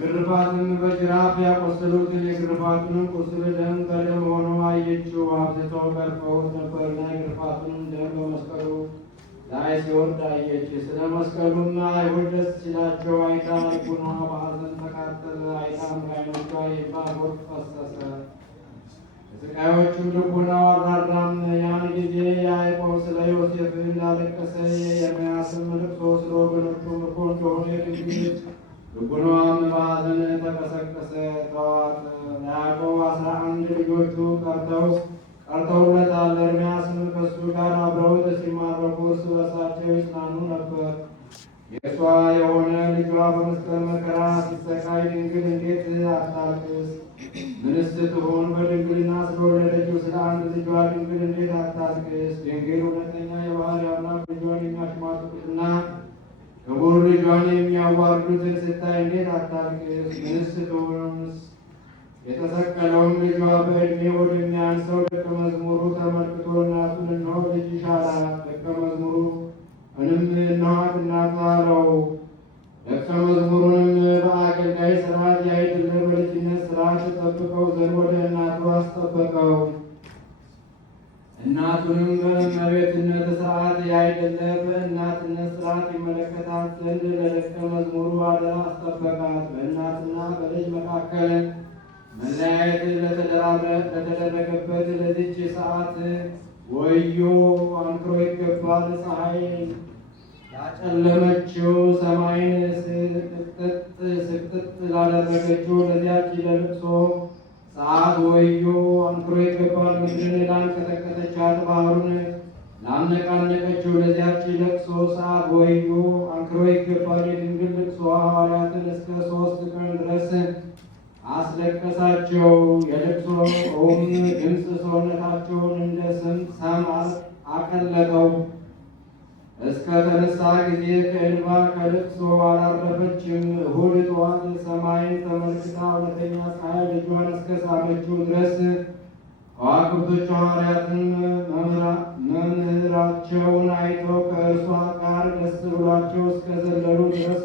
በግርፋትም በጅራፍ ያቆሰሉትን የግርፋቱንም ቁስል ደም በደም ሆኖ አየችው። አብዝተው ገርፈውት ነበርና የግርፋቱንም ደም በመስቀሉ ላይ ሲወርድ አየች። ስለ መስቀሉና አይሁድ ደስ ሲላቸው አይታ ልቡኗ በሐዘን ተቃጠለ። አይታም ከዓይኖቿ የእንባ ጎርፍ ፈሰሰ። የሥቃዮቹም ልቡናው አልራራም። ያን ጊዜ ያዕቆብ ስለ ዮሴፍ እንዳለቀሰ የኤርምያስም ልቅሶ ስለ ወገኖቹ ምርኮ እንደሆነ የድንግል ልቡናዋም በሐዘን ተቀሰቀሰ። ተዋት። ያዕቆብ 11 ልጆቹ ቀርተውለታል። ኤርምያስም ከእሱ ጋር አብረውት ሲማረኩ እርስ በርሳቸው ይጽናኑ ነበር። የእርሷ የሆነ ልጇ በመስቀል መከራ ሲሰቃይ ድንግል እንዴት አታልቅስ? ምንስ ትሆን? በድንግልና ስለወለደችው ስለ አንድ ልጇ ድንግል እንዴት አታልቅስ? ድንግል እውነተኛ የባሕርይ አምላክ ልጇን የሚያሽሟጥጡትና ክቡር ልጇን የሚያዋርዱትን ስታይ እንዴት አታልቅስ? ምንስ ትሆንስ? የተሰቀለውም ልጇ በዕድሜ ወደሚያንሰው ደቀ መዝሙሩ ተመልክቶ እናቱን እነሆ ልጅሽ አላት። ደቀ መዝሙሩ እንም እነኋት እናቱ አለው። ደቀ መዝሙሩንም በአገልጋይ ሥርዓት ያይደለ በልጅነት ሥርዓት ጠብቀው ዘንድ ወደ እናቱ አስጠበቀው። እናቱንም በእመቤትነት ሥርዓት ያይደለ በእናትነት ሥርዓት ይመለከታት ዘንድ ለደቀ መዝሙሩ አደራ አስጠበቃት። በእናትና በልጅ መካከል መለያየት ለተደረገበት ለዚች ሰዓት ወዮ! አንክሮ ይገባል። ፀሐይ ያጨለመችው ሰማይን ስቅጥጥ ላደረገችው ለዚያች ለልቅሶ ሰዓት ወዮ! አንክሮ ይገባል። ምድርን ላንቀጠቀጠቻት ባህሩን ላነቃነቀችው ለዚያች ለቅሶ ሰዓት ወዮ! አንክሮ ይገባል። የድንግል ልቅሶ ሐዋርያትን እስከ 3 ቀን ድረስ አስለቀሳቸው። የልቅሶውም ድምፅ ሰውነታቸውን እንደ ሰም አቀለጠው። እስከ ተነሳ ጊዜ ከእንባ ከልቅሶ አላረፈችም። እሑድ ጠዋት ሰማይን ተመልክታ እውነተኛ ፀሐይ ልጇን እስከ ሳመችው ድረስ ከዋክብቶች ሐዋርያትን መምህራቸውን አይተው ከእርሷ ጋር ደስ ብሏቸው እስከ ዘለሉ ድረስ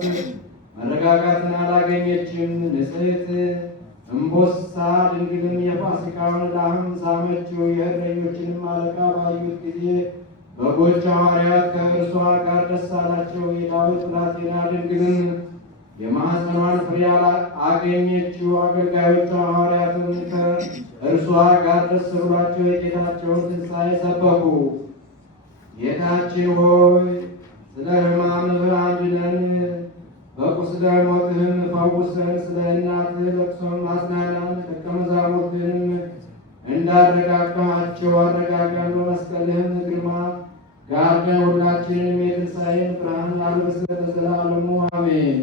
መረጋጋትን አላገኘችም። ንጽሕት እምቦሳ ድንግልም የፋሲካውን ላህም ሳመችው። የእረኞችንም አለቃ ባዩት ጊዜ በጎች ሐዋርያት ከእርሷ ጋር ደስ አላቸው። የዳዊት ብላቴና ድንግልም የማኅፀኗን ፍሬ አገኘችው። አገልጋዮቿ ሐዋርያትም ከእርሷ ጋር ደስ ብሏቸው የጌታቸውን ትንሣኤ ሰበኩ። ጌታችን ሆይ ስለ ሕማምህ አድነን፣ በቁስለ ሞትህም ፈውሰን። ስለ እናትህ ለቅሶም አጽናናን። ደቀ መዛሙርትህንም እንዳረጋጋሃቸው አረጋጋን። በመስቀልህም ግርማ ጋርደን ሁላችንንም የትንሣኤን ብርሃን አልብሰን ለዘላለሙ አሜን።